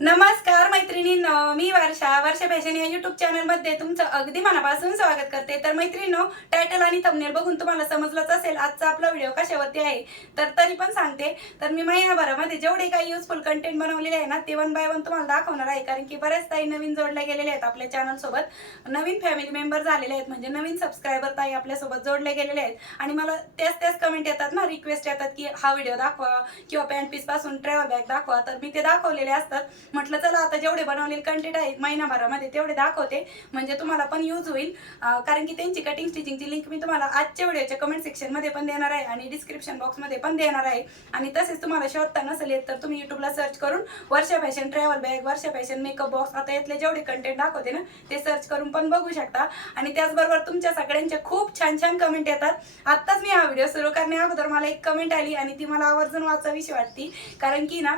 नमस्कार मैत्रिणींनो मी वर्षा वर्षा फॅशन या युट्यूब चॅनलमध्ये तुमचं अगदी मनापासून स्वागत करते. तर मैत्रिणींनो टायटल आणि थंबनेल बघून तुम्हाला समजलंच असेल आजचा आपला व्हिडिओ कशावरती आहे. तर तरी पण सांगते तर मी महिनाभरामध्ये जेवढे काही युजफुल कंटेंट बनवलेले आहे ना ते वन बाय वन तुम्हाला दाखवणार आहे. कारण की बऱ्याच ताई नवीन जोडल्या गेलेले आहेत आपल्या चॅनल सोबत. नवीन फॅमिली मेंबर झालेले आहेत म्हणजे नवीन सबस्क्रायबर ताई आपल्यासोबत जोडले गेलेले आहेत. आणि मला त्याच त्याच कमेंट येतात ना रिक्वेस्ट येतात की हा व्हिडिओ दाखवा किंवा पॅन्ट पीसपासून ट्रॅव्हल बॅग दाखवा. तर मी ते दाखवलेले असतात. म्हटलं चला आता जेवढे बनवलेले कंटेंट आहेत महिनाभरामध्ये तेवढे दाखवते. म्हणजे तुम्हाला पण यूज होईल. कारण की त्यांची कटिंग स्टिचिंगची लिंक मी तुम्हाला आजच्या व्हिडिओच्या कमेंट सेक्शनमध्ये पण देणार आहे आणि डिस्क्रिप्शन बॉक्समध्ये पण देणार आहे. आणि तसेच तुम्हाला शोधता नसेल येत तर तुम्ही युट्यूबला सर्च करून Varsha fashion travel bag Varsha fashion makeup box आता यातले जेवढे कंटेंट दाखवते ना ते सर्च करून पण बघू शकता. आणि त्याचबरोबर तुमच्या सगळ्यांच्या खूप छान छान कमेंट येतात. आत्ताच मी हा व्हिडिओ सुरू करण्या अगोदर मला एक कमेंट आली आणि ती मला आवर्जून वाचावीशी वाटती. कारण की ना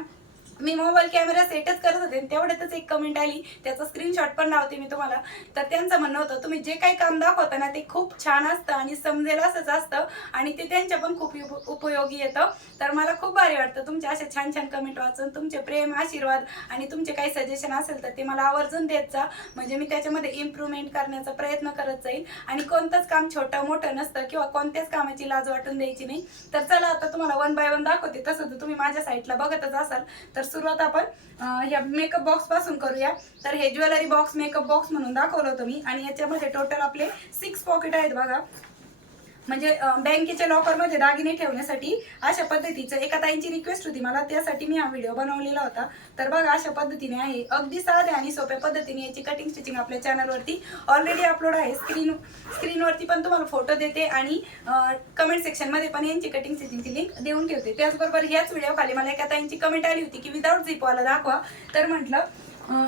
मी मोबाईल कॅमेरा सेटच करत होते आणि तेवढ्यातच एक कमेंट आली. त्याचा स्क्रीनशॉट पण लावते मी तुम्हाला. तर त्यांचं म्हणणं होतं तुम्ही जे काही काम दाखवता ना ते खूप छान असतं आणि समजेल असंच असतं आणि ते त्यांच्या पण खूप उप- उपयोगी येतं. तर मला खूप भारी वाटतं तुमचे असे छान छान कमेंट वाचून तुमचे प्रेम आशीर्वाद आणि तुमचे काही सजेशन असेल तर ते मला आवर्जून देत जा. म्हणजे मी त्याच्यामध्ये इम्प्रूव्हमेंट करण्याचा प्रयत्न करत जाईल. आणि कोणतंच काम छोटं मोठं नसतं किंवा कोणत्याच कामाची लाज वाटून द्यायची नाही. तर चला आता तुम्हाला वन बाय वन दाखवते. तसं तुम्ही माझ्या साईटला बघतच असाल तर सुरुवात आपण ह्या मेकअप बॉक्सपासून करूया. तर हे ज्वेलरी बॉक्स मेकअप बॉक्स म्हणून दाखवलं होतं मी. आणि याच्यामध्ये टोटल आपले सिक्स पॉकेट आहेत बघा. म्हणजे बँकेच्या लॉकरमध्ये दागिने ठेवण्यासाठी अशा पद्धतीचं एका ताईंची रिक्वेस्ट होती मला त्यासाठी मी हा व्हिडिओ बनवलेला होता. तर बघा अशा पद्धतीने आहे. अगदी साध्या आणि सोप्या पद्धतीने याची कटिंग स्टिचिंग आपल्या चॅनलवरती ऑलरेडी अपलोड आहे. स्क्रीन स्क्रीनवरती पण तुम्हाला फोटो देते आणि कमेंट सेक्शनमध्ये पण यांची कटिंग स्टिचिंगची लिंक देऊन ठेवते. त्याचबरोबर याच व्हिडिओ खाली मला एका ताईंची कमेंट आली होती की विदाऊट झिपवाला दाखवा. तर म्हटलं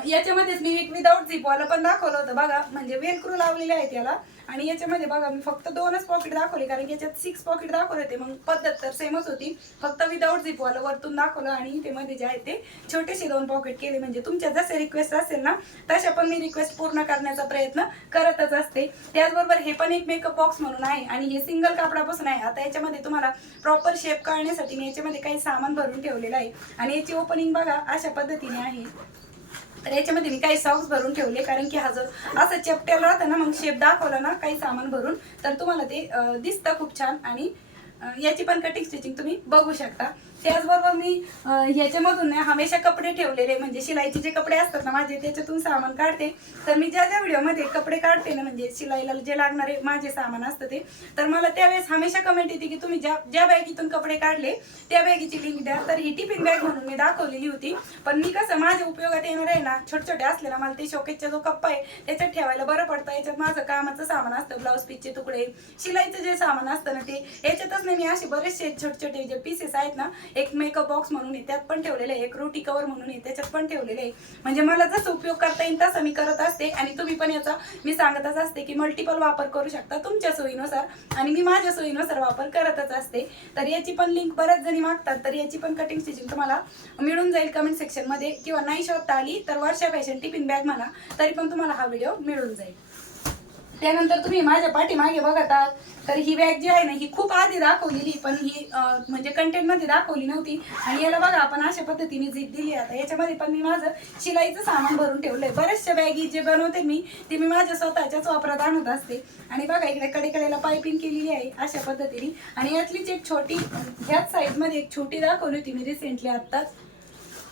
याच्यामध्येच मी एक विदाऊट झिपवाला पण दाखवलं होतं. बघा म्हणजे वेलक्रू लावलेले आहेत याला आणि याच्यामध्ये बघा मी फक्त दोनच पॉकेट दाखवले कारण की याच्यात सिक्स पॉकेट दाखवले होते. मग पद्धत तर सेमच होती. फक्त विदाऊट झिपवाला वरतून दाखवलं आणि ते मध्ये जे आहे ते छोटेसे दोन पॉकेट केले. म्हणजे तुमच्या जसे रिक्वेस्ट असेल ना तशा पण मी रिक्वेस्ट पूर्ण करण्याचा प्रयत्न करतच असते. त्याचबरोबर हे पण एक मेकअप बॉक्स म्हणून आहे. आणि हे सिंगल कापडापासून आहे. आता याच्यामध्ये तुम्हाला प्रॉपर शेप काढण्यासाठी मी याच्यामध्ये काही सामान भरून ठेवलेलं आहे. आणि याची ओपनिंग बघा अशा पद्धतीने आहे. तर याच्यामध्ये मी काही सॉक्स भरून ठेवले कारण की हा जर असं चपट्याला राहतं ना मग शेप दाखवला ना काही सामान भरून तर तुम्हाला ते दिसतं खूप छान. आणि याची पण कटिंग स्टिचिंग तुम्ही बघू शकता. त्याचबरोबर मी ह्याच्यामधून ना हमेशा कपडे ठेवलेले म्हणजे शिलाईचे जे कपडे असतात ना माझे त्याच्यातून सामान काढते. तर मी ज्या ज्या व्हिडिओमध्ये कपडे काढते ना म्हणजे शिलाईला जे लागणारे माझे सामान असतं ते तर मला त्यावेळेस हमेशा कमेंट येते की तुम्ही ज्या ज्या बॅगीतून कपडे काढले त्या बॅगीची लिंक द्या. तर ही टिफिन बॅग म्हणून मी दाखवलेली होती. पण मी कसं माझ्या उपयोगात येणार आहे ना छोटे छोटे असले ना मला ते शोकेसचा जो कप्पा आहे त्याच्यात ठेवायला बरं पडतं. याच्यात माझं कामाचं सामान असतं ब्लाऊज पीसचे तुकडे शिलाईचं जे सामान असतं ना ते याच्यातच नाही मी असे बरेचसे छोटे छोटे जे पीसेस आहेत ना एक मेकअप बॉक्स म्हणून आहे त्यात पण ठेवलेलं आहे एक रोटी कवर म्हणून त्याच्यात पण ठेवलेले आहे. म्हणजे मला जसं उपयोग करता येईल तसं मी करत असते. आणि तुम्ही पण याचा मी सांगतच असते की मल्टिपल वापर करू शकता तुमच्या सोयीनुसार. आणि मी माझ्या सोयीनुसार वापर करतच असते. तर याची पण लिंक बऱ्याच जणी मागतात. तर याची पण कटिंग स्टिचिंग तुम्हाला मिळून जाईल कमेंट सेक्शनमध्ये किंवा नाही शोधता आली तर वर्षा फॅशन टिफिन बॅग म्हणा तरी पण तुम्हाला हा व्हिडिओ मिळून जाईल. त्यानंतर तुम्ही माझ्या पाठीमागे बघत आहात तर ही बॅग जी आहे ना ही खूप आधी दाखवलेली पण ही म्हणजे कंटेंटमध्ये दाखवली नव्हती. आणि याला बघा आपण अशा पद्धतीने झीप दिली आता याच्यामध्ये पण मी माझं शिलाईचं सामान भरून ठेवलंय. बऱ्याचशा बॅगी जे बनवते मी ते मी माझ्या स्वतःच्याच वापरात आणत असते. आणि बघा इकडे कडेकडेला पायपिंग केलेली आहे अशा पद्धतीने. आणि यातलीच एक छोटी ह्याच साईजमध्ये एक छोटी दाखवली होती मी रिसेंटली आत्ताच.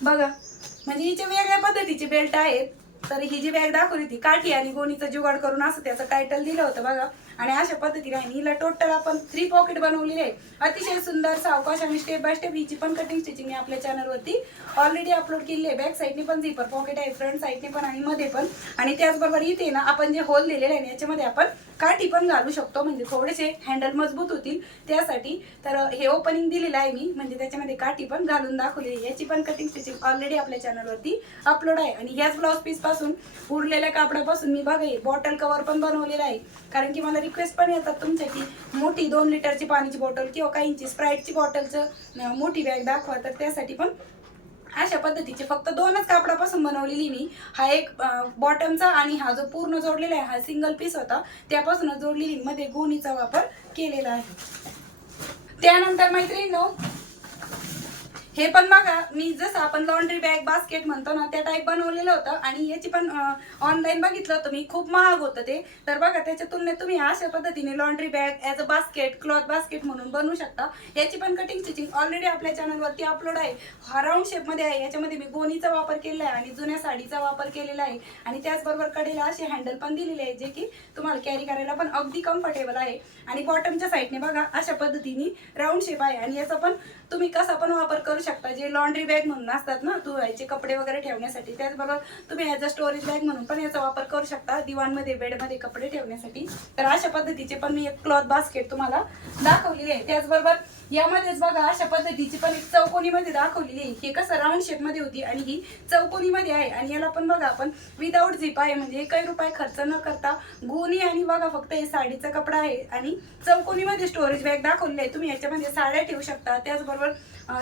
बघा म्हणजे हिचे वेगळ्या पद्धतीचे बेल्ट आहेत. तर ही जी बॅग दाखवली होती काठी आणि गोणीचं जुगाड करून असं त्याचं टायटल दिलं होतं बघा. आणि अशा पद्धतीने हिला टोटल आपण थ्री पॉकेट बनवलेले आहे. अतिशय सुंदर सावकाश आणि स्टेप बाय स्टेप हिची पण कटिंग स्टिचिंग मी आपल्या चॅनलवरती ऑलरेडी अपलोड केली आहे. बॅक साईडने पण झिपर पॉकेट आहे फ्रंट साईडने पण आणि मध्ये पण. आणि त्याचबरोबर इथे ना आपण जे होल दिलेले आहे याच्यामध्ये आपण काठी पण घालू शकतो. म्हणजे थोडेसे हँडल मजबूत होतील. त्यासाठी तर हे ओपनिंग दिलेलं आहे मी. म्हणजे त्याच्यामध्ये काठी पण घालून दाखवली आहे. याची पण कटिंग स्टिचिंग ऑलरेडी आपल्या चॅनलवरती अपलोड आहे. आणि ह्याच ब्लाऊज पीसपासून उरलेल्या कापडापासून मी बघा बॉटल कवर पण बनवलेला आहे. कारण की मला रिक्वेस्ट पण येतात तुमच्या की मोठी दोन लिटरची पाण्याची बॉटल किंवा काहींची स्प्राईटची बॉटलचं मोठी बॅग दाखवा. तर त्यासाठी पण अशा पद्धतीचे फक्त दोनच कापडापासून बनवलेली मी. हा एक बॉटमचा आणि हा जो पूर्ण जोडलेला आहे हा सिंगल पीस होता त्यापासून जोडलेली मध्ये गोणीचा वापर केलेला आहे. त्यानंतर मैत्रिणी हे पण बघा मी जसं आपण लॉन्ड्री बॅग बास्केट म्हणतो ना त्या टाईप बनवलेलं होतं आणि याची पण ऑनलाईन बघितलं होतं मी खूप महाग होतं ते. तर बघा त्याच्या तुलनेत तुम्ही अशा पद्धतीने laundry bag as a basket cloth basket म्हणून बनवू शकता. याची पण कटिंग स्टिचिंग ऑलरेडी आपल्या चॅनलवरती अपलोड आहे. हा राऊंड शेपमध्ये आहे. याच्यामध्ये मी गोणीचा वापर केलेला आहे आणि जुन्या साडीचा वापर केलेला आहे. आणि त्याचबरोबर कडेला असे हँडल पण दिलेले आहे जे की तुम्हाला कॅरी करायला पण अगदी कम्फर्टेबल आहे. आणि बॉटमच्या साईडने बघा अशा पद्धतीने राऊंड शेप आहे. आणि याचा पण तुम्ही कसा पण वापर करू शकता. जे लॉन्ड्री बॅग म्हणून असतात ना धुवायचे कपडे वगैरे ठेवण्यासाठी त्याचबरोबर तुम्ही ॲज अ स्टोरेज बॅग म्हणून पण याचा वापर करू शकता दिवाणमध्ये बेडमध्ये कपडे ठेवण्यासाठी. तर अशा पद्धतीचे पण मी एक क्लॉथ बास्केट तुम्हाला दाखवलेली आहे. त्याचबरोबर यामध्येच बघा अशा पद्धतीची पण एक चौकोनीमध्ये दाखवलेली आहे. हे कसं राऊंड शेपमध्ये होती आणि ही चौकोनीमध्ये आहे. आणि याला पण बघा आपण विदाऊट झिप आहे म्हणजे एकही रुपये खर्च न करता गोणी आणि बघा फक्त हे साडीचा कपडा आहे. आणि चौकोनीमध्ये स्टोरेज बॅग दाखवलेली आहे. तुम्ही याच्यामध्ये साड्या ठेवू शकता. त्याचबरोबर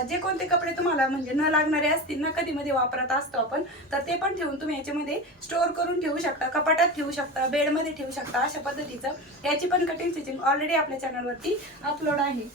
जे कोणते कपडे तुम्हाला म्हणजे न लागणारे असतील ना कधीमध्ये वापरत असतो आपण तर ते पण ठेवून तुम्ही याच्यामध्ये स्टोअर करून ठेवू शकता. कपाटात ठेवू शकता बेडमध्ये ठेवू शकता. अशा पद्धतीचं याची पण कटिंग स्टिचिंग ऑलरेडी आपल्या चॅनलवरती अपलोड आहे.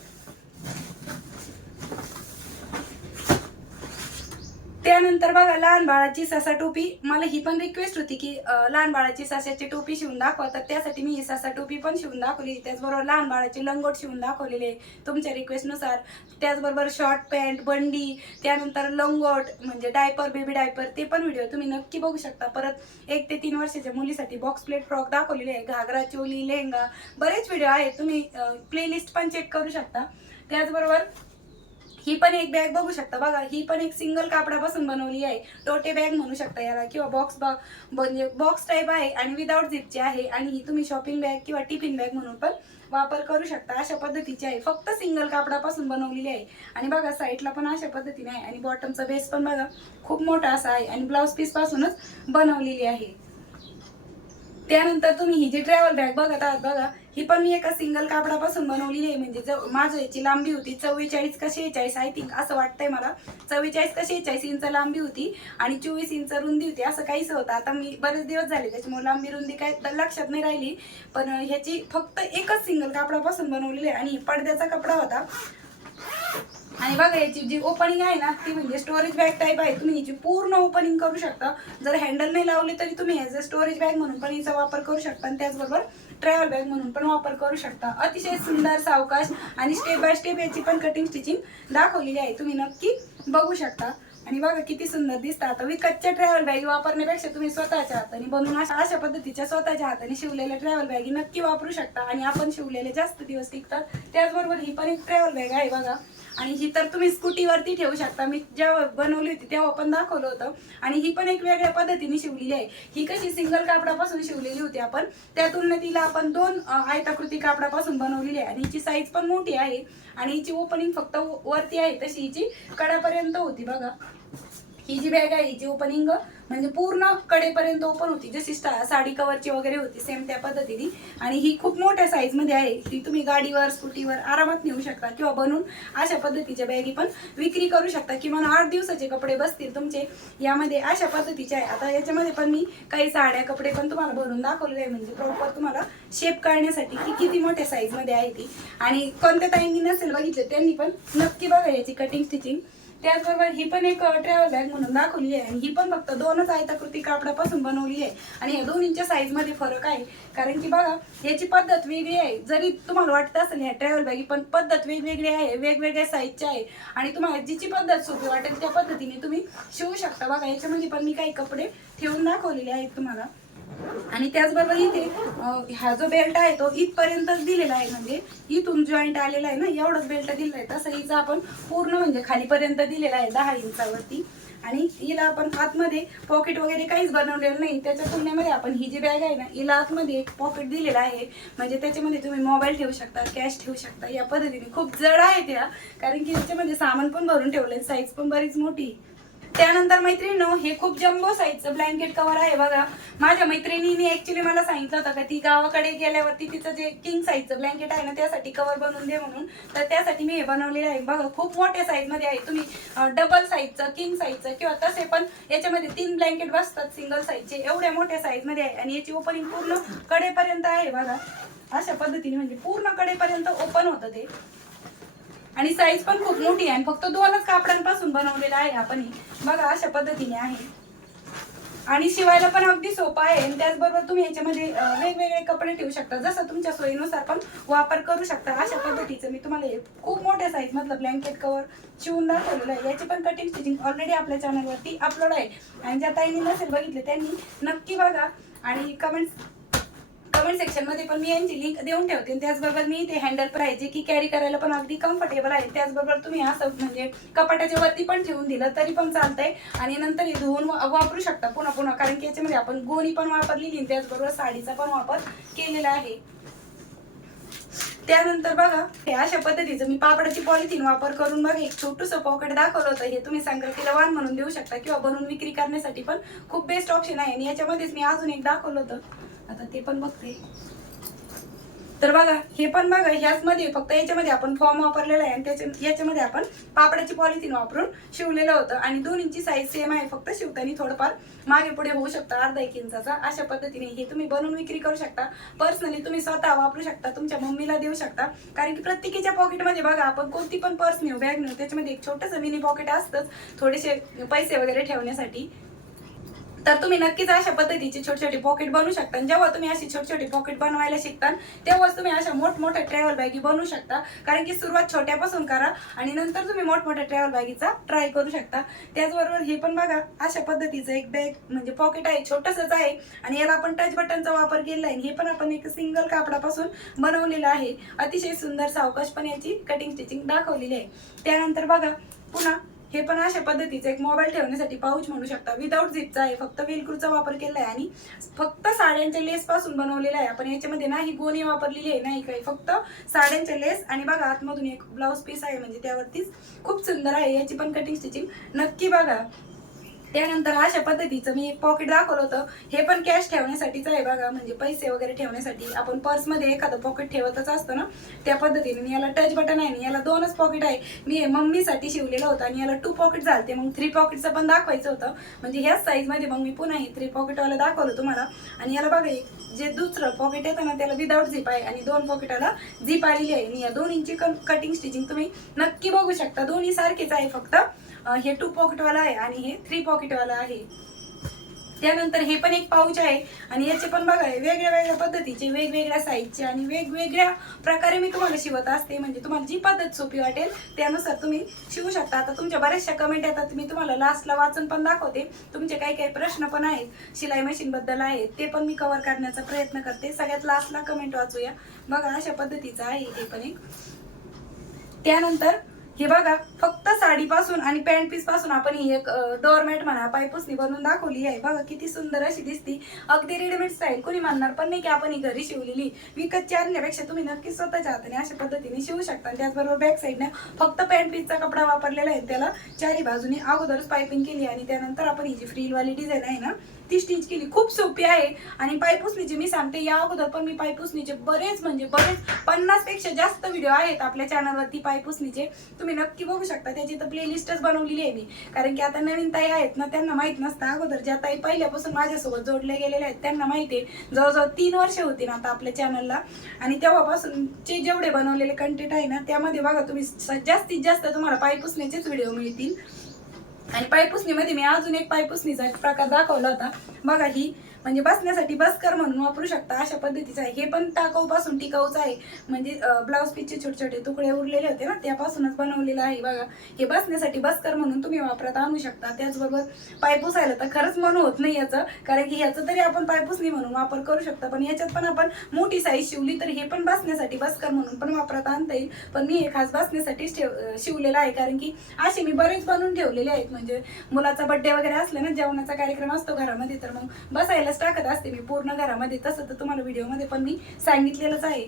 त्यानंतर बघा लहान बाळाची ससा टोपी. मला ही पण रिक्वेस्ट होती की लहान बाळाची ससाची टोपी शिवून दाखवा. तर त्यासाठी मी ही ससा टोपी पण शिवून दाखवली. त्याचबरोबर लहान बाळाची लंगोट शिवून दाखवलेले तुमच्या रिक्वेस्टनुसार त्याचबरोबर शॉर्ट पॅन्ट बंडी त्यानंतर लंगोट म्हणजे डायपर बेबी डायपर ते पण व्हिडिओ तुम्ही नक्की बघू शकता. परत एक ते तीन वर्षाच्या मुलीसाठी बॉक्स प्लेट फ्रॉक दाखवलेले आहे. घागरा चोली लेहंगा बरेच व्हिडिओ आहेत. तुम्ही प्लेलिस्ट पण चेक करू शकता. त्याचबरोबर ही पण एक बॅग बघू शकता. बघा ही पण एक सिंगल कापडापासून बनवली आहे. टोटे बॅग म्हणू शकता याला किंवा बॉक्स बॅग म्हणजे बॉक्स टाईप आहे आणि विदाऊट झिपची आहे. आणि ही तुम्ही शॉपिंग बॅग किंवा टिफिन बॅग म्हणून पण वापर करू शकता. अशा पद्धतीची आहे. फक्त सिंगल कापडापासून बनवलेली आहे. आणि बघा साईडला पण अशा पद्धतीने आहे. आणि बॉटमचा बेस पण बघा खूप मोठा असा आहे. आणि ब्लाऊज पीस पासूनच बनवलेली आहे. त्यानंतर तुम्ही ही जी ट्रॅव्हल बॅग बघत आहात बघा ही पण मी एका सिंगल कापडापासून बनवलेली आहे. म्हणजे जव- माझं याची लांबी होती चव्वेचाळीस का शेहेचाळीस आय थिंक असं वाटतंय मला. चव्वेचाळीस का शेहेचाळीस इंच लांबी होती आणि चोवीस इंच रुंदी होती असं काहीच होतं. आता मी बरेच दिवस झाले त्याच्यामुळे लांबी रुंदी काय लक्षात नाही राहिली. पण ह्याची फक्त एकच सिंगल कापडापासून बनवलेली आहे आणि पडद्याचा कपडा होता. आणि बघा याची जी ओपनिंग आहे ना ती म्हणजे स्टोरेज बॅग टाईप आहे. तुम्ही याची पूर्ण ओपनिंग करू शकता. जर हँडल नाही लावले तरी तुम्ही ॲज अ स्टोरेज बॅग म्हणून पण याचा वापर करू शकता आणि त्याचबरोबर ट्रॅव्हल बॅग म्हणून पण वापर करू शकता. अतिशय सुंदर सावकाश आणि स्टेप बाय स्टेप याची पण कटिंग स्टिचिंग दाखवलेली आहे. तुम्ही नक्की बघू शकता. आणि बघा किती सुंदर दिसतात. आता विकतच्या ट्रॅव्हल बॅगी वापरण्यापेक्षा तुम्ही स्वतःच्या हाताने बनवून अशा अशा पद्धतीच्या स्वतःच्या हाताने शिवलेल्या ट्रॅव्हल बॅगी नक्की वापरू शकता. आणि आपण शिवलेले जास्त दिवस टिकतात. त्याचबरोबर ही पण एक ट्रॅव्हल बॅग आहे बघा. आणि ही तर तुम्ही स्कूटीवरती ठेवू शकता. मी जेव्हा बनवली होती तेव्हा पण दाखवलं होतं. आणि ही पण एक वेगळ्या पद्धतीने शिवलेली आहे. ही कशी सिंगल कापडापासून शिवलेली होती आपण त्या तुलनेत तिला आपण दोन आयताकृती कापडापासून बनवलेली आहे. आणि हिची साईज पण मोठी आहे. आणि हिची ओपनिंग फक्त वरती आहे तशी हिची कडापर्यंत होती बघा. ही जी बॅग आहे हिची ओपनिंग म्हणजे पूर्ण कडेपर्यंत ओपन होती. जशी साडी कवरची वगैरे होती सेम त्या पद्धतीने. आणि ही खूप मोठ्या साईजमध्ये आहे. ती तुम्ही गाडीवर स्कूटीवर आरामात नेऊ शकता किंवा बनवून अशा पद्धतीच्या बॅगी पण विक्री करू शकता. किंवा आठ दिवसाचे कपडे बसतील तुमचे. यामध्ये अशा पद्धतीचे आहे. आता याच्यामध्ये पण मी काही साड्या कपडे पण तुम्हाला भरून दाखवलेले आहे. म्हणजे प्रॉपर तुम्हाला शेप काढण्यासाठी की किती मोठ्या साईजमध्ये आहे ती. आणि कोणत्या ताईंनी नसेल बघितले त्यांनी पण नक्की बघा याची कटिंग स्टिचिंग त्याचबरोबर ही पण एक ट्रॅव्हल बॅग म्हणून दाखवली आहे. आणि ही पण फक्त दोनच आयताकृती कापडापासून बनवली आहे. आणि या दोन्हींच्या साईजमध्ये फरक आहे. कारण की बघा याची पद्धत वेगळी आहे. जरी तुम्हाला वाटत असेल ह्या ट्रॅव्हल बॅगी पण पद्धत वेगवेगळी आहे वेगवेगळ्या साईजची आहे. आणि तुम्हाला जिची पद्धत सोपी वाटेल त्या पद्धतीने तुम्ही शिवू शकता. बघा याच्यामध्ये पण मी काही कपडे ठेवून दाखवलेले आहेत तुम्हाला. आणि त्याचबरोबर इथे हा जो बेल्ट आहे तो इथपर्यंतच दिलेला आहे. म्हणजे इथून जॉईंट आलेला आहे ना एवढंच बेल्ट दिलेला आहे तसं हिचा आपण पूर्ण म्हणजे खालीपर्यंत दिलेला आहे दहा इंचावरती. आणि हिला आपण आतमध्ये पॉकेट वगैरे काहीच बनवलेलं नाही. त्याच्या तुलनेमध्ये आपण ही जी बॅग आहे ना हिला आतमध्ये एक पॉकेट दिलेलं आहे. म्हणजे त्याच्यामध्ये तुम्ही मोबाईल ठेवू शकता कॅश ठेवू शकता. या पद्धतीने खूप जड आहे त्या. कारण की त्याच्यामध्ये सामान पण भरून ठेवलंय साईज पण बरीच मोठी. त्यानंतर मैत्रिणीनो हे खूप जम्बो साईजचं ब्लँकेट कव्हर आहे बघा. माझ्या मैत्रिणीने ऍक्च्युली मला सांगितलं होतं का ती गावाकडे गेल्यावरती तिचं जे किंग साईजचं ब्लँकेट आहे ना त्यासाठी कव्हर बनवून दे म्हणून. तर त्यासाठी मी हे बनवलेलं आहे. बघा खूप मोठ्या साईजमध्ये आहे. तुम्ही डबल साईजचं किंग साईजचं किंवा तसे पण याच्यामध्ये तीन ब्लँकेट बसतात सिंगल साईजचे एवढ्या मोठ्या साईजमध्ये आहे. आणि याची ओपनिंग पूर्ण कडेपर्यंत आहे बघा. अशा पद्धतीने म्हणजे पूर्ण कडेपर्यंत ओपन होतं ते. आणि साईज पण खूप मोठी आहे. फक्त दोनच कापडांपासून बनवलेला आहे आपण हे. बघा अशा पद्धतीने आहे. आणि शिवायला पण अगदी सोपं आहे. आणि त्याचबरोबर तुम्ही याच्यामध्ये वेगवेगळे कपडे ठेवू शकता. जसं तुमच्या सोयीनुसार पण वापर करू शकता. अशा पद्धतीचं मी तुम्हाला हे खूप मोठ्या साईज मधलं ब्लँकेट कवर शिवून दाखवलेलं आहे. याची पण कटिंग स्टिचिंग ऑलरेडी आपल्या चॅनलवरती अपलोड आहे. आणि ज्या ताईंनी नसेल बघितले त्यांनी नक्की बघा. आणि कमेंट कमेंट सेक्शनमध्ये पण मी यांची लिंक देऊन ठेवते. त्याचबरोबर मी ते हँडल पण आहे जे की कॅरी करायला पण अगदी कम्फर्टेबल आहे. त्याचबरोबर तुम्ही असं म्हणजे कपाटाच्या वरती पण ठेवून दिलं तरी पण चालतंय. आणि नंतर हे धुवून वापरू शकता पुन्हा पुन्हा कारण की याच्यामध्ये आपण गोणी पण वापरलेली त्याचबरोबर साडीचा पण वापर केलेला आहे. त्यानंतर बघा हे अशा पद्धतीचं मी पापडाची पॉलिथिन वापर करून बघा एक छोटूसं पॉकेट दाखवलं होतं. हे तुम्ही संक्रांतीला वाण म्हणून देऊ शकता किंवा बनवून विक्री करण्यासाठी पण खूप बेस्ट ऑप्शन आहे. आणि याच्यामध्येच मी अजून एक दाखवलं होतं. आता ते पण बघते. तर बघा हे पण बघा ह्याच मध्ये फक्त याच्यामध्ये आपण फॉर्म वापरलेला आहे आणि त्याच्या याच्यामध्ये आपण पापडाची पॉलिथिन वापरून शिवलेलं होतं. आणि दोन इंची साईज सेम आहे फक्त शिवताना थोडंफार मागे पुढे होऊ शकता अर्धा एक इंचाचा. अशा पद्धतीने हे तुम्ही बनवून विक्री करू शकता. पर्सनली तुम्ही स्वतः वापरू शकता तुमच्या मम्मीला देऊ शकता. कारण की प्रत्येकीच्या पॉकेटमध्ये बघा आपण कोणती पण पर्स नेऊ बॅग नेऊ त्याच्यामध्ये एक छोटंसं मिनी पॉकेट असतंच. थोडेसे पैसे वगैरे ठेवण्यासाठी. तर तुम्ही नक्कीच अशा पद्धतीची छोटी छोटी पॉकेट बनवू शकता. आणि जेव्हा तुम्ही अशी छोटी छोटी पॉकेट बनवायला शिकता तेव्हाच तुम्ही अशा मोठमोठ्या ट्रॅव्हल बॅगी बनवू शकता. कारण की सुरुवात छोट्यापासून करा आणि नंतर तुम्ही मोठमोठ्या ट्रॅव्हल बॅगीचा ट्राय करू शकता. त्याचबरोबर हे पण बघा अशा पद्धतीचं एक बॅग म्हणजे पॉकेट आहे छोटंसंच आहे. आणि याला आपण टच बटनचा वापर केलेला आहे. आणि हे पण आपण एक सिंगल कापडापासून बनवलेलं आहे. अतिशय सुंदर सावकाश पण याची कटिंग स्टिचिंग दाखवलेली आहे. त्यानंतर बघा पुन्हा हे पण अशा पद्धतीचं एक मोबाईल ठेवण्यासाठी पाऊच म्हणू शकता. विदाऊट झिपचा आहे फक्त वेलक्रूचा वापर केला आहे आणि फक्त साड्यांच्या लेस पासून बनवलेला आहे. आपण याच्यामध्ये नाही गोणी वापरलेली आहे नाही काही. फक्त साड्यांच्या लेस आणि बघा आतमधून एक ब्लाऊज पीस आहे म्हणजे त्यावरतीच खूप सुंदर आहे. याची पण कटिंग स्टिचिंग नक्की बघा. त्यानंतर अशा पद्धतीचं मी एक पॉकेट दाखवलं होतं. हे पण कॅश ठेवण्यासाठीच आहे बघा. म्हणजे पैसे वगैरे ठेवण्यासाठी आपण पर्समध्ये एखादं पॉकेट ठेवतच असतं ना त्या पद्धतीने. याला टच बटन आहे आणि याला दोनच पॉकेट आहे. मी हे मम्मीसाठी शिवलेलं होतं आणि याला टू पॉकेट झालते. मग थ्री पॉकेटचं पण दाखवायचं होतं. म्हणजे ह्याच साईजमध्ये मग मी पुन्हा हे थ्री पॉकेटवाला दाखवलं तुम्हाला. आणि याला बघा एक जे दुसरं पॉकेट येतं ना त्याला विदाऊट झिप आहे आणि दोन पॉकेटाला झिप आलेली आहे. आणि या दोन्हींची कटिंग स्टिचिंग तुम्ही नक्की बघू शकता. दोन्ही सारखेच आहे फक्त. हे टू पॉकेटवाला आहे आणि हे थ्री पॉकेट पॉकेटवाला आहे. त्यानंतर हे पण एक पाऊच आहे आणि याचे पण बघा वेगळ्या वेगळ्या पद्धतीचे वेगवेगळ्या साईजचे आणि वेगवेगळ्या प्रकारे मी तुम्हाला शिवत असते. म्हणजे तुम्हाला जी पद्धत सोपी वाटेल त्यानुसार तुम्ही शिवू शकता. आता तुमच्या बऱ्याचशा कमेंट येतात मी तुम्हाला लास्टला वाचून पण दाखवते. तुमचे काही काही प्रश्न पण आहेत शिलाई मशीनबद्दल आहेत ते पण मी कव्हर करण्याचा प्रयत्न करते. सगळ्यात लास्टला कमेंट वाचूया. बघा अशा पद्धतीचं आहे हे पण एक. त्यानंतर हे बघा फक्त साडीपासून आणि पॅन्ट पीसपासून आपण ही एक डोअरमॅट म्हणा पायपुसणी बनवून दाखवली आहे. बघा किती सुंदर अशी दिसती. अगदी रेडीमेड स्टाईल कोणी म्हणणार पण नाही की आपण ही घरी शिवलेली. विकतची आणण्यापेक्षा तुम्ही नक्की स्वतःच्या हाताने अशा पद्धतीने शिवू शकता. आणि त्याचबरोबर बॅक साईडने फक्त पॅन्ट पीसचा कपडा वापरलेला आहे. त्याला चारी बाजूने अगोदरच पायपिंग केली आणि त्यानंतर आपण ही जी फ्रीलवाली डिझाईन आहे ना ती स्टिच केली. खूप सोपी आहे. आणि पायपुसणीची मी सांगते या अगोदर पण मी पायपुसणीचे बरेच म्हणजे बरेच पन्नासपेक्षा जास्त व्हिडिओ आहेत आपल्या चॅनलवरती पायपुसणीचे. तुम्ही नक्की बघू शकता. त्याची तर प्लेलिस्टच बनवलेली आहे मी. कारण की आता नवीन ताई आहेत ना त्यांना माहीत नसतं अगोदर. ज्या ताई पहिल्यापासून माझ्यासोबत जोडले गेलेले आहेत त्यांना माहिती आहे. जवळजवळ तीन वर्ष होती ना आता आपल्या चॅनलला आणि तेव्हापासूनचे जेवढे बनवलेले कंटेंट आहे ना त्यामध्ये बघा तुम्ही जास्तीत जास्त तुम्हाला पाय पुसण्याचेच व्हिडिओ मिळतील. आणि पायपुसणीमध्ये मी अजून एक पायपुसणीचा एक प्रकार दाखवला होता. बघा ही म्हणजे बसण्यासाठी बसकर म्हणून वापरू शकता अशा पद्धतीचं आहे. हे पण टाकाऊपासून टिकाऊचं टिकाऊच आहे. म्हणजे ब्लाऊज पीसचे छोटे छोटे तुकडे उरलेले होते ना त्यापासूनच बनवलेलं आहे बघा. हे बसण्यासाठी बसकर म्हणून तुम्ही वापरात आणू शकता. त्याचबरोबर पाय पुसायला तर खरंच मन होत नाही याचं कारण की ह्याचं तरी आपण पायपुसणी म्हणून वापर करू शकता. पण याच्यात पण आपण मोठी साईज शिवली तर हे पण बसण्यासाठी बसकर म्हणून पण वापरात आणता येईल. पण मी हे खास बसण्यासाठीच ठेव शिवलेलं आहे. कारण की असे मी बरेच बनवून ठेवलेले आहेत. म्हणजे मुलाचा बड्डे वगैरे असला ना जेवणाचा कार्यक्रम असतो घरामध्ये तर मग बसायला बसायलाच टाकत असते मी पूर्ण घरामध्ये तसं तर तुम्हाला व्हिडिओमध्ये पण मी सांगितलेलंच आहे.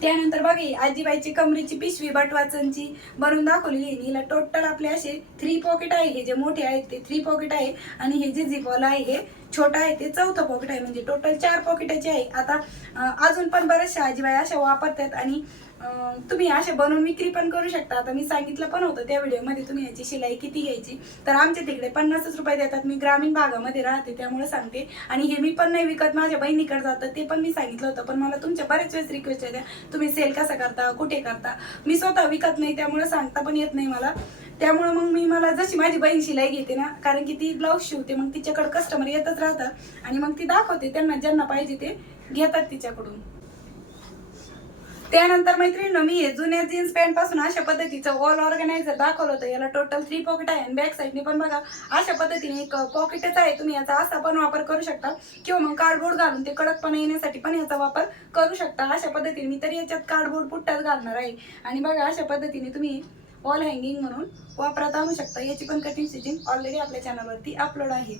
त्यानंतर बघे आजीबाईची कमरेची पिशवी बटवाचनची भरून दाखवलेली आहे. हिला टोटल आपले असे थ्री पॉकेट आहे. हे जे मोठे आहेत ते थ्री पॉकेट आहे. आणि हे जे झिपॉल आहे हे छोटं आहे ते चौथं पॉकेट आहे. म्हणजे टोटल चार पॉकेटाचे आहे. आता अजून पण बऱ्याचशा आजीबाई अशा वापरतात आणि तुम्ही असे बनवून विक्री पण करू शकता. आता मी सांगितलं पण होतं त्या व्हिडिओमध्ये तुम्ही याची शिलाई किती घ्यायची? तर आमच्या तिकडे पन्नासच रुपये देतात. मी ग्रामीण भागामध्ये राहते त्यामुळे सांगते. आणि हे मी पण नाही विकत. माझ्या बहिणीकडे जातं ते पण मी सांगितलं होतं. पण मला तुमच्या बऱ्याच वेळेस रिक्वेस्ट येते तुम्ही सेल कसा करता? कुठे करता? मी स्वतः विकत नाही त्यामुळे सांगता पण येत नाही मला. त्यामुळे मग मी मला जशी माझी बहीण शिलाई घेते ना कारण की ती ब्लाऊज शिवते मग तिच्याकडे कस्टमर येतच राहतात. आणि मग ती दाखवते त्यांना ज्यांना पाहिजे ते घेतात तिच्याकडून. त्यानंतर मैत्रिणी मी जुन्या जीन्स पॅन्टपासून अशा पद्धतीचं ऑल ऑर्गनायझर दाखवलं होतं. याला टोटल थ्री पॉकेट आहे. आणि बॅक साईडने पण बघा अशा पद्धतीने एक पॉकेटच आहे. तुम्ही याचा असा पण वापर करू शकता. किंवा मग कार्डबोर्ड घालून ते कडकपणा येण्यासाठी पण याचा वापर करू शकता. अशा पद्धतीने मी तरी याच्यात कार्डबोर्ड पुट्टाच घालणार आहे. आणि बघा अशा पद्धतीने तुम्ही वॉल हँगिंग म्हणून वापरात आणू शकता. याची पण कटिंग स्टिचिंग ऑलरेडी आपल्या चॅनलवरती अपलोड आहे.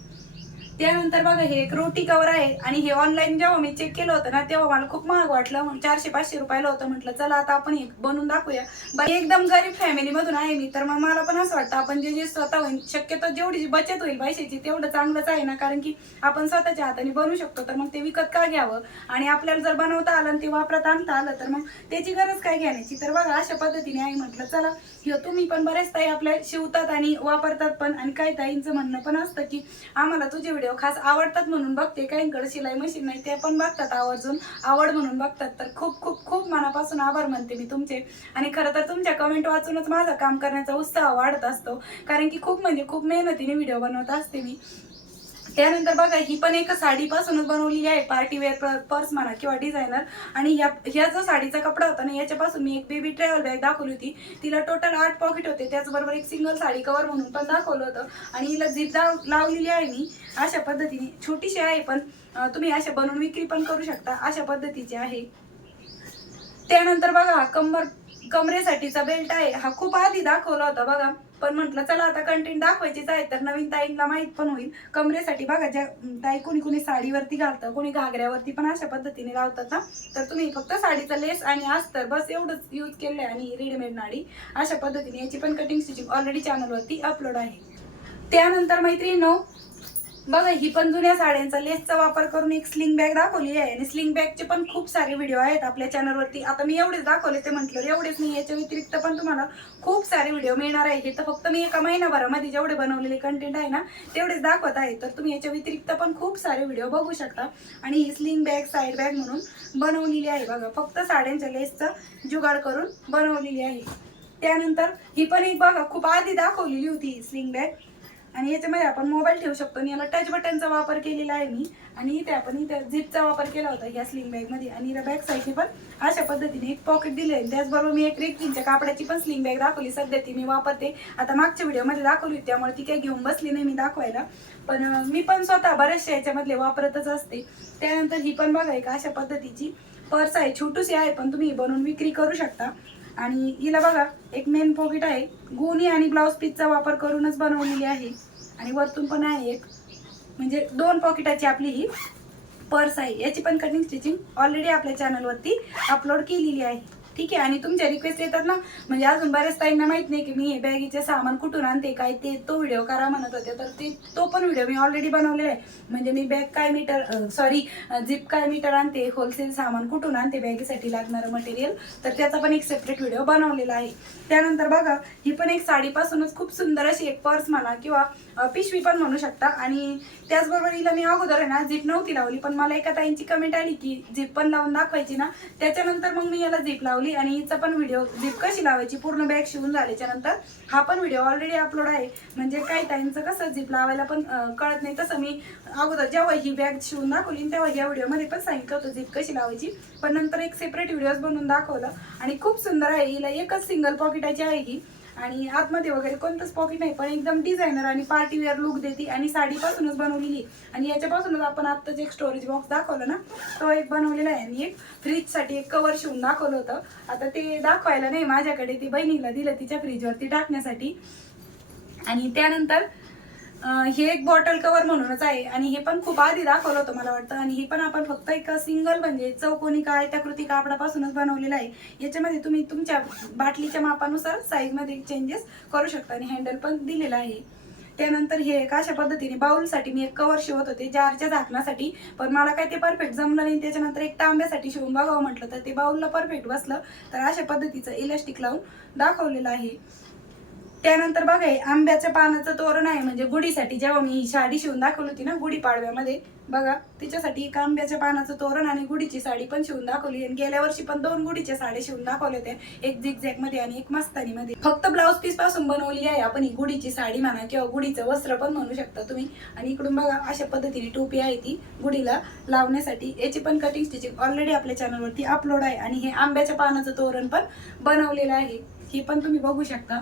त्यानंतर बघा हे एक रोटी कवर आहे आणि हे ऑनलाईन जेव्हा मी चेक केलं होतं ना तेव्हा मला खूप महाग वाटलं. मग चारशे पाचशे रुपयाला होतं. म्हटलं चला आता आपण हे बनवून दाखवूया. बाकी एकदम गरीब फॅमिली मधून आहे मी तर मग मला पण असं वाटतं आपण जे जे स्वतः होईल शक्यतो जेवढी बचत होईल पैशाची तेवढं चांगलंच आहे ना. कारण की आपण स्वतःच्या हाताने बनवू शकतो तर मग ते विकत का घ्यावं? आणि आपल्याला जर बनवता आलं आणि ते वापरात आणता आलं तर मग त्याची गरज काय घेण्याची? तर बघा अशा पद्धतीने आहे म्हटलं चला हे तुम्ही पण बऱ्याच ताई आपल्या शिवतात आणि वापरतात पण. आणि काही ताईंचं म्हणणं पण असतं की आम्हाला तुझे व्हिडिओ खास आवडतात म्हणून बघते. काहींकडे शिलाई मशीन नाही ते पण बघतात आवर्जून. आवड म्हणून बघतात. तर खूप खूप खूप मनापासून आभार म्हणते मी तुमचे. आणि खरं तर तुमच्या कमेंट वाचूनच माझं काम करण्याचा उत्साह वाढत असतो. कारण की खूप म्हणजे खूप मेहनतीने व्हिडिओ बनवत असते मी. त्यानंतर बघा ही पण एक साडीपासूनच बनवलेली आहे. पार्टी वेअर पर्स म्हणा किंवा डिझायनर आणि या ह्या जो साडीचा कपडा होता ना याच्यापासून मी एक बेबी ट्रॅव्हल बॅग दाखवली होती. तिला टोटल आठ पॉकेट होते. त्याचबरोबर एक सिंगल साडी कवर म्हणून पण दाखवलं होतं. आणि हिला झिप लावलेली आहे मी अशा पद्धतीने. छोटीशी आहे पण तुम्ही अशा बनवून विक्री पण करू शकता. अशा पद्धतीची आहे. त्यानंतर बघा हा कंबर कमरेसाठीचा बेल्ट आहे. हा खूप आधी दाखवला होता बघा. पण म्हटलं चला आता कंटेंट दाखवायचीच आहे तर नवीन ताईंना माहीत पण होईल. कमरेसाठी बघा ज्या ताई कोणी कोणी साडीवरती घालतं कोणी घागऱ्यावरती पण अशा पद्धतीने लावतात ना तर तुम्ही फक्त साडीचा लेस आणि अस्तर बस एवढंच यूज केलं आहे आणि रेडीमेड नाडी अशा पद्धतीने याची पण कटिंग स्टिचिंग ऑलरेडी चॅनलवरती अपलोड आहे. त्यानंतर मैत्रिणी बघा ही पण जुन्या साड्यांचा लेसचा वापर करून एक स्लिंग बॅग दाखवली आहे. आणि स्लिंग बॅगचे पण खूप सारे व्हिडिओ आहेत आपल्या चॅनलवरती आता मी एवढेच दाखवले ते म्हटलं एवढेच नाही याच्या व्यतिरिक्त पण तुम्हाला खूप सारे व्हिडिओ मिळणार आहे हे तर फक्त मी एका महिनाभरामध्ये जेवढे बनवलेले कंटेंट आहे ना तेवढेच दाखवत आहे. तर तुम्ही याच्या व्यतिरिक्त पण खूप सारे व्हिडिओ बघू शकता. आणि ही स्लिंग बॅग साईड बॅग म्हणून बनवलेली आहे बघा. फक्त साड्यांच्या लेसचा जुगाड करून बनवलेली आहे. त्यानंतर ही पण एक बघा खूप आधी दाखवलेली होती ही स्लिंग बॅग आणि याच्यामध्ये आपण मोबाईल ठेवू शकतो. आणि याला टच बटनचा वापर केलेला आहे मी. आणि इथे आपण इथे झिपचा वापर केला होता या स्लिंग बॅगमध्ये आणि आणि बॅग साईडने पण अशा पद्धतीने एक पॉकेट दिले आहे त्याचबरोबर मी एक रेक्कीच्या कापडाची पण स्लिंग बॅग दाखवली. सध्या ती मी वापरते. आता मागच्या व्हिडिओमध्ये दाखवली होती. त्यामुळे ती काही घेऊन बसली नाही मी दाखवायला. पण मी पण स्वतः बऱ्याचशा याच्यामधले वापरतच असते. त्यानंतर ही पण बघा एक अशा पद्धतीची पर्स आहे. छोटूशी आहे पण तुम्ही बनवून विक्री करू शकता. आणि हिला बघा एक मेन पॉकेट आहे. गोणी आणि ब्लाऊज पीसचा वापर करूनच बनवलेली आहे. आणि वरतून पण आहे एक. म्हणजे दोन पॉकेटाची आपली ही पर्स आहे. याची पण कटिंग स्टिचिंग ऑलरेडी आपल्या चॅनलवरती अपलोड केलेली आहे. ठीक आहे आणि तुमच्या रिक्वेस्ट येतात ना म्हणजे अजून बऱ्याच ताईंना माहीत नाही की मी हे बॅगीचे सामान कुठून आणते काय ते तो व्हिडिओ करा म्हणत होते. तर ते तो पण व्हिडिओ मी ऑलरेडी बनवलेला आहे. म्हणजे मी बॅग काय मीटर सॉरी झिप काय मीटर आणते होलसेल सामान कुठून आणते बॅगीसाठी लागणारं मटेरियल तर त्याचा पण एक सेपरेट व्हिडिओ बनवलेला आहे. त्यानंतर बघा ही पण एक साडीपासूनच खूप सुंदर अशी एक पर्स म्हणा किंवा पिशवी पण म्हणू शकता. आणि त्याचबरोबर हिला मी अगोदर आहे ना झिप नव्हती लावली पण मला एका ताईंची कमेंट आली की झिप पण लावून दाखवायची ना त्याच्यानंतर मग मी याला झिप लावली. आणि हिचा पण व्हिडिओ झिप कशी लावायची पूर्ण बॅग शिवून झाल्याच्यानंतर हा पण व्हिडिओ ऑलरेडी अपलोड आहे. म्हणजे काही ताईंचं कसं झिप लावायला पण कळत नाही. तसं मी अगोदर जेव्हा ही बॅग शिवून दाखवली तेव्हा या व्हिडिओमध्ये पण सांगितलं होतं झिप कशी लावायची. पण नंतर एक सेपरेट व्हिडिओज बनवून दाखवलं. आणि खूप सुंदर आहे. हिला एकच सिंगल पॉकेटाची आहे ही. आणि आतमध्ये वगैरे कोणतंच पॉकेट नाही पण एकदम डिझायनर आणि पार्टी वेअर लुक देते आणि साडीपासूनच बनवलेली. आणि याच्यापासूनच आपण आत्ताच एक स्टोरेज बॉक्स दाखवला ना तो एक बनवलेला आहे. आणि एक फ्रीजसाठी एक कवर शिवून दाखवलं होतं. आता ते दाखवायला नाही माझ्याकडे ती बहिणीला दिलं तिच्या फ्रीजवरती टाकण्यासाठी. आणि त्यानंतर हे एक बॉटल कवर म्हणूनच आहे. आणि हे पण खूप आधी दाखवलं होतं मला वाटतं. आणि हे पण आपण फक्त एक सिंगल म्हणजे चौकोनी काय त्या कृती कापडापासूनच बनवलेलं आहे. याच्यामध्ये तुम्ही तुमच्या बाटलीच्या मापानुसार साईजमध्ये चेंजेस करू शकता. आणि हँडल पण दिलेलं आहे. त्यानंतर हे एक अशा पद्धतीने बाउलसाठी मी एक कवर शिवत होते जारच्या झाकण्यासाठी पण मला काय ते परफेक्ट जमलं नाही. त्याच्यानंतर एक तांब्यासाठी शिवून बघावं म्हटलं तर ते बाउलला परफेक्ट बसलं. तर अशा पद्धतीचं इलास्टिक लावून दाखवलेलं आहे. त्यानंतर बघा आंब्याच्या पानाचं तोरण आहे म्हणजे गुढीसाठी जेव्हा मी ही साडी शिवून दाखवली होती ना गुढी पाडव्यामध्ये बघा तिच्यासाठी एक आंब्याच्या पानाचं तोरण आणि गुढीची साडी पण शिवून दाखवली आणि गेल्या वर्षी पण दोन गुढीच्या साड्या शिवून दाखवल्या होत्या एक झिगझॅगमध्ये आणि एक मस्तानी मध्ये फक्त ब्लाऊज पीसपासून बनवली आहे आपण ही गुढीची साडी म्हणा किंवा गुढीचं वस्त्र पण म्हणू शकता तुम्ही. आणि इकडून बघा अशा पद्धतीने टोपी आहे ती गुढीला लावण्यासाठी. याची पण कटिंग स्टिचिंग ऑलरेडी आपल्या चॅनलवरती अपलोड आहे. आणि हे आंब्याच्या पानाचं तोरण पण बनवलेलं आहे. हे पण तुम्ही बघू शकता.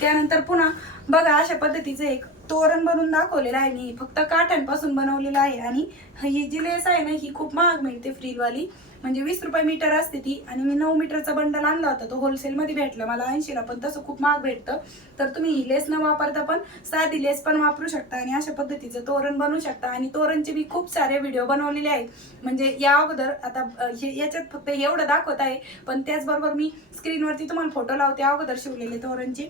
त्यानंतर पुन्हा बघा अशा पद्धतीचं एक तोरण बनवून दाखवलेलं आहे. मी फक्त काठांपासून बनवलेलं आहे. आणि ही जी लेस आहे ना ही खूप महाग मिळते फ्रीवाली म्हणजे वीस रुपये मीटर असते ती आणि मी नऊ मीटरचा बंडल आणला होता तो होलसेलमध्ये भेटला मला ऐंशीला पण तसं खूप महाग भेटतं. तर तुम्ही ही लेस न वापरता पण साधी लेस पण वापरू शकता आणि अशा पद्धतीचं तोरण बनवू शकता. आणि तोरणचे मी खूप सारे व्हिडिओ बनवलेले आहेत. म्हणजे या अगोदर आता हे याच्यात फक्त एवढं दाखवत आहे पण त्याचबरोबर मी स्क्रीनवरती तुम्हाला फोटो लावते अगोदर शिवलेले तोरणचे.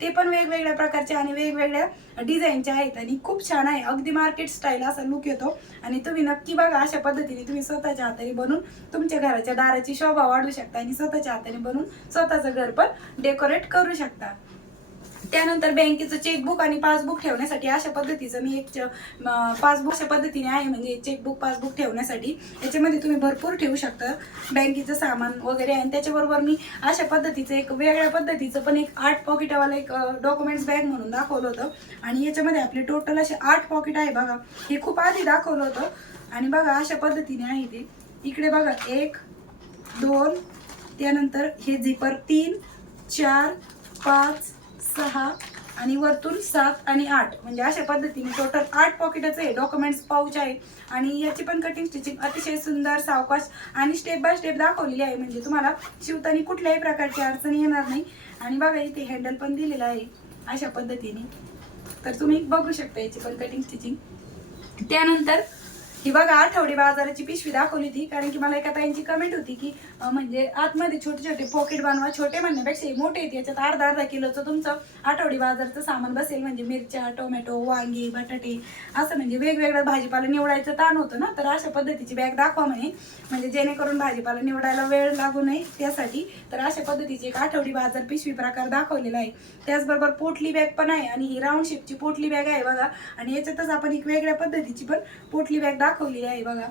ते पण वेगवेगळ्या प्रकारचे आणि वेगवेगळ्या डिझाईनचे आहेत आणि खूप छान आहे. अगदी मार्केट स्टाईल असा लुक येतो. आणि तुम्ही नक्की बघा अशा पद्धतीने तुम्ही स्वतःच्या हाताने बनवून तुमच्या घराच्या दाराची शोभा वाढू शकता आणि स्वतःच्या हाताने बनवून स्वतःचं घर पण डेकोरेट करू शकता. त्यानंतर बँकेचं चेकबुक आणि पासबुक ठेवण्यासाठी अशा पद्धतीचं मी एक पासबुक अशा पद्धतीने आहे. म्हणजे चेकबुक पासबुक ठेवण्यासाठी याच्यामध्ये तुम्ही भरपूर ठेवू शकता. बँकेचं सामान वगैरे आणि त्याच्याबरोबर मी अशा पद्धतीचं एक वेगळ्या पद्धतीचं पण एक आठ पॉकेटवाला एक डॉक्युमेंट्स बॅग म्हणून दाखवलं होतं. आणि याच्यामध्ये आपले टोटल असे आठ पॉकेट आहे बघा. हे खूप आधी दाखवलं होतं. आणि बघा अशा पद्धतीने आहे ते. इकडे बघा एक दोन त्यानंतर हे झिपर तीन चार पाच सहा आणि वरतून सात आणि आठ. म्हणजे अशा पद्धतीने टोटल आठ पॉकेटच आहे डॉक्युमेंट्स पाऊच आहे. आणि याची पण कटिंग स्टिचिंग अतिशय सुंदर सावकाश आणि स्टेप बाय स्टेप दाखवलेली आहे. म्हणजे तुम्हाला शिवताना कुठल्याही प्रकारची अडचण येणार नाही. आणि बघा इथे हँडल पण दिलेलं आहे. अशा पद्धतीने. तर तुम्ही बघू शकता याची पण कटिंग स्टिचिंग त्यानंतर ही बघा आठवडी बाजाराची पिशवी दाखवली होती कारण की मला एका ताईंची कमेंट होती की अं, म्हणजे आतमध्ये छोटे छोटे पॉकेट बनवा छोटे म्हणण्यापेक्षा हे मोठे आहेत याच्यात अर्धा अर्धा किलोचं तुमचं आठवडी बाजारचं सामान बसेल म्हणजे मिरच्या टोमॅटो वांगी बटाटे असं म्हणजे वेगवेगळं भाजीपाला निवडायचं ताण होतं ना तर अशा पद्धतीची बॅग दाखवा म्हणे. म्हणजे जेणेकरून भाजीपाला निवडायला वेळ लागू नये त्यासाठी. तर अशा पद्धतीची एक आठवडी बाजार पिशवी प्रकार दाखवलेला आहे. त्याचबरोबर पोटली बॅग पण आहे आणि ही राऊंड शेपची पोटली बॅग आहे बघा. आणि याच्यातच आपण एक वेगळ्या पद्धतीची पण पोटली बॅग दाखव दाखवली आहे बघा.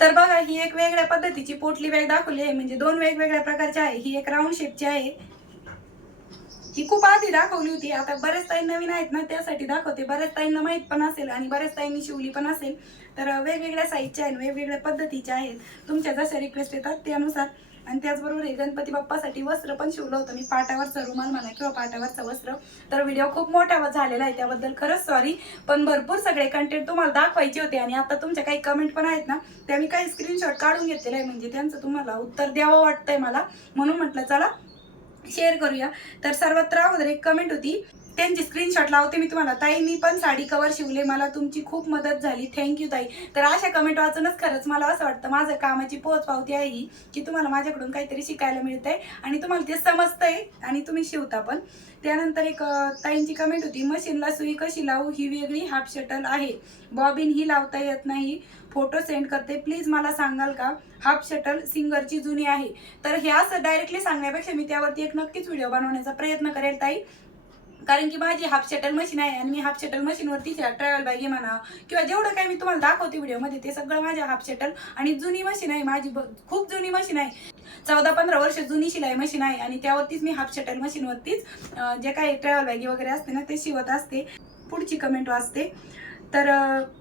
तर बघा ही एक वेगळ्या पद्धतीची पोटली बॅग दाखवली आहे. म्हणजे दोन वेगवेगळ्या प्रकारची आहे. ही एक राऊंड शेपची आहे. ही खूप आधी दाखवली होती. आता बरेच ताई नवीन आहेत ना त्यासाठी दाखवते. बऱ्याच ताईंना माहीत पण असेल आणि बऱ्याच ताईंनी शिवली पण असेल. तर वेगवेगळ्या साईजच्या आहेत वेगवेगळ्या पद्धतीच्या आहेत. तुमच्या जशा रिक्वेस्ट येतात त्यानुसार आणि त्याचबरोबर हे गणपती बाप्पासाठी वस्त्र पण शिवलं होतं. मी पाटावरचा रुमाल म्हणा किंवा पाटावरचं वस्त्र. तर व्हिडिओ खूप मोठा झालेला आहे. त्याबद्दल खरंच सॉरी पण भरपूर सगळे कंटेंट तुम्हाला दाखवायचे होते आणि आता तुमच्या काही कमेंट पण आहेत ना त्या मी काही स्क्रीनशॉट काढून घेतलेलं आहे. म्हणजे त्यांचं तुम्हाला उत्तर द्यावं वाटतंय मला. म्हणून म्हटलं चला शेअर करूया. तर सर्वत्र अगोदर एक कमेंट होती त्यांची स्क्रीनशॉट लावते मी तुम्हाला. ताई मी पण साडी कवर शिवले. मला तुमची खूप मदत झाली. थँक्यू ताई. तर अशा कमेंट वाचूनच खरंच मला असं वाटतं माझं कामाची पोच पावती आहे ही की तुम्हाला माझ्याकडून काहीतरी शिकायला मिळतंय आणि तुम्हाला ते समजतंय आणि तुम्ही शिवता पण. त्यानंतर एक ताईंची कमेंट होती मशीनला सुई कशी लावू? ही वेगळी हाफ शटल आहे. बॉबिन ही लावता येत नाही. फोटो सेंड करते. प्लीज मला सांगाल का? हाफ शटल सिंगरची जुनी आहे. तर हे असं डायरेक्टली सांगण्यापेक्षा मी त्यावरती एक नक्कीच व्हिडिओ बनवण्याचा प्रयत्न करेल ताई. कारण की माझी हाफ शटल मशीन आहे आणि मी हाफ शटल मशीनवरती ट्रॅव्हल बॅग म्हणा किंवा जेवढं काय मी तुम्हाला दाखवते व्हिडिओमध्ये ते सगळं माझ्या हाफ शटल आणि जुनी मशीन आहे. माझी खूप जुनी मशीन आहे. चौदा पंधरा वर्ष जुनी शिलाई मशीन आहे आणि त्यावरतीच मी हाफ शटल मशीनवरतीच वरतीच जे काही ट्रॅव्हल बॅगी वगैरे असते ना ते शिवत असते. पुढची कमेंट वाचते. तर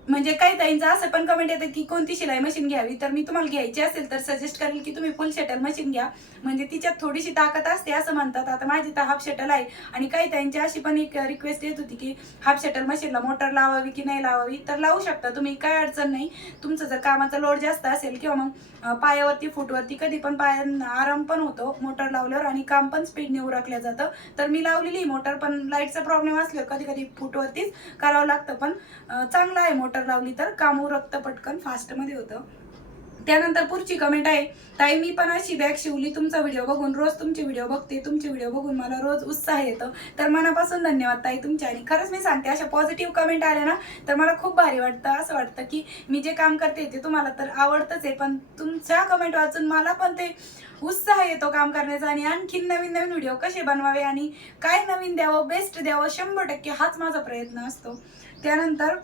म्हणजे काही ताईंचं असं पण कमेंट येते की कोणती शिलाई मशीन घ्यावी? तर मी तुम्हाला घ्यायची असेल तर सजेस्ट करेल की तुम्ही फुल शटल मशीन घ्या. म्हणजे तिच्यात थोडीशी ताकद असते असं म्हणतात. आता माझी तर हाफ शटल आहे. आणि काही ताईंची अशी पण एक रिक्वेस्ट येत होती की हाफ शटल मशीनला मोटर लावावी की नाही लावावी? तर लावू शकता तुम्ही. काय अडचण नाही. तुमचं जर कामाचा लोड जास्त असेल किंवा मग पायावरती फुटवरती कधी पण पायांना आराम पण होतो मोटर लावल्यावर आणि काम पण स्पीडने उरकलं जातं. तर मी लावलेली. मोटर पण लाईटचा प्रॉब्लेम असल्यावर कधी कधी फुटवरतीच करावं लागतं. पण चांगलं आहे मोटर लावली तर. काम रक्त पटकन फास्टमध्ये होतं. त्यानंतर पुढची कमेंट आहे ताई मी पण अशी बॅग शिवली. तुमचा व्हिडिओ बघून रोज तुमचे व्हिडिओ बघते. तुमचे व्हिडिओ बघून मला रोज उत्साह येतो. तर मनापासून धन्यवाद ताई तुमच्या आणि खरंच मी सांगते अशा पॉझिटिव्ह कमेंट आल्या ना तर मला खूप भारी वाटतं. असं वाटतं की मी जे काम करते ते तुम्हाला तर आवडतंच आहे. पण तुमच्या कमेंट वाचून मला पण ते उत्साह येतो काम करण्याचा. आणि आणखीन नवीन नवीन व्हिडिओ कसे बनवावे आणि काय नवीन द्यावं बेस्ट द्यावं शंभर टक्के हाच माझा प्रयत्न असतो. त्यानंतर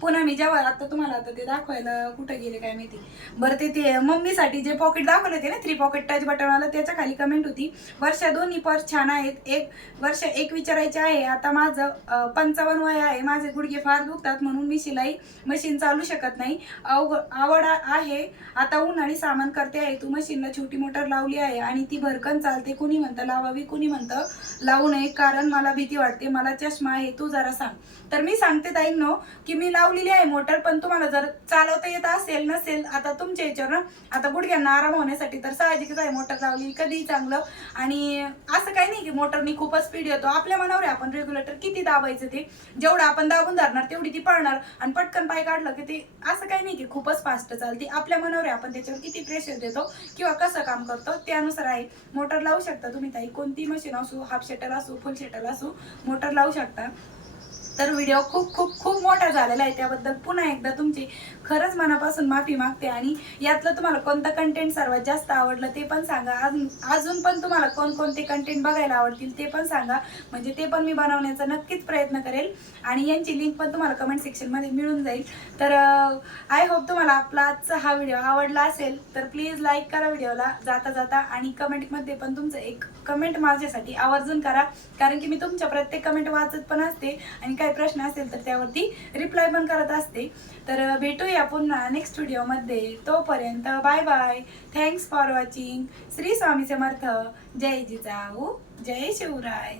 पुन्हा मी जेव्हा आता तुम्हाला आता ते दाखवायला कुठं गेले काय माहिती. बरं ते ते मम्मीसाठी जे पॉकेट दाखवले होते ना थ्री पॉकेट टच बटनवाला त्याच्याखाली कमेंट होती वर्षा दोन्ही पर्स छान आहेत. एक वर्ष एक विचारायचे आहे आता माझं पंचावन्न वय आहे माझे गुडघे फार दुखतात म्हणून मी शिलाई मशीन चालू शकत नाही. अवघ आवड आहे. आता उन्हाळी सामान करते आहे. तू मशीनला छोटी मोटर लावली आहे आणि ती भरकन चालते. कुणी म्हणतं लावावी कुणी म्हणतं लावू नये. कारण मला भीती वाटते. मला चष्मा आहे. तू जरा सांग. तर मी सांगते ताईंनो की मी लावलेली आहे मोटर पण तुम्हाला जर चालवता येत असेल नसेल आता तुमच्या याच्यावर ना आता गुडघ्यांना आराम होण्यासाठी तर साहजिकच आहे मोटर लावली कधीही चांगलं. आणि असं काही नाही की मोटरनी खूपच स्पीड येतो. आपल्या मनावर आहे आपण रेग्युलेटर किती दाबायचं ते. जेवढं आपण दाबून धरणार तेवढी ती पळणार. आणि पटकन पाय काढलं की ते असं काही नाही की खूपच फास्ट चालते. आपल्या मनावर आहे आपण त्याच्यावर किती प्रेशर देतो किंवा कसं काम करतो त्यानुसार आहे. मोटर लावू शकता तुम्ही ताई. कोणती मशीन असू हाफ शटल असू फुल शटल असू मोटर लावू शकता. तर व्हिडिओ खूप खूप खूप मोठा झालेला आहे. त्याबद्दल पुन्हा एकदा तुमची खरंच मनापासून माफी मागते आणि यातलं तुम्हाला कोणतं कंटेंट सर्वात जास्त आवडलं ते पण सांगा. अजून अजून पण तुम्हाला कोणकोणते कंटेंट बघायला आवडतील ते पण सांगा. म्हणजे ते पण मी बनवण्याचा नक्कीच प्रयत्न करेल आणि यांची लिंक पण तुम्हाला कमेंट सेक्शनमध्ये मिळून जाईल. तर आय होप तुम्हाला आपला आजचा हा व्हिडिओ आवडला असेल तर प्लीज लाईक करा व्हिडिओला जाता जाता आणि कमेंटमध्ये पण तुमचं एक कमेंट माझ्यासाठी आवर्जून करा. कारण की मी तुमच्या प्रत्येक कमेंट वाचत पण असते आणि काही प्रश्न असेल तर त्यावरती रिप्लाय पण करत असते. तर भेटूया पुन्हा नेक्स्ट व्हिडिओमध्ये तोपर्यंत bye bye thanks for watching Shri Swami Samarth. जय जिजाऊ. जय शिवराय.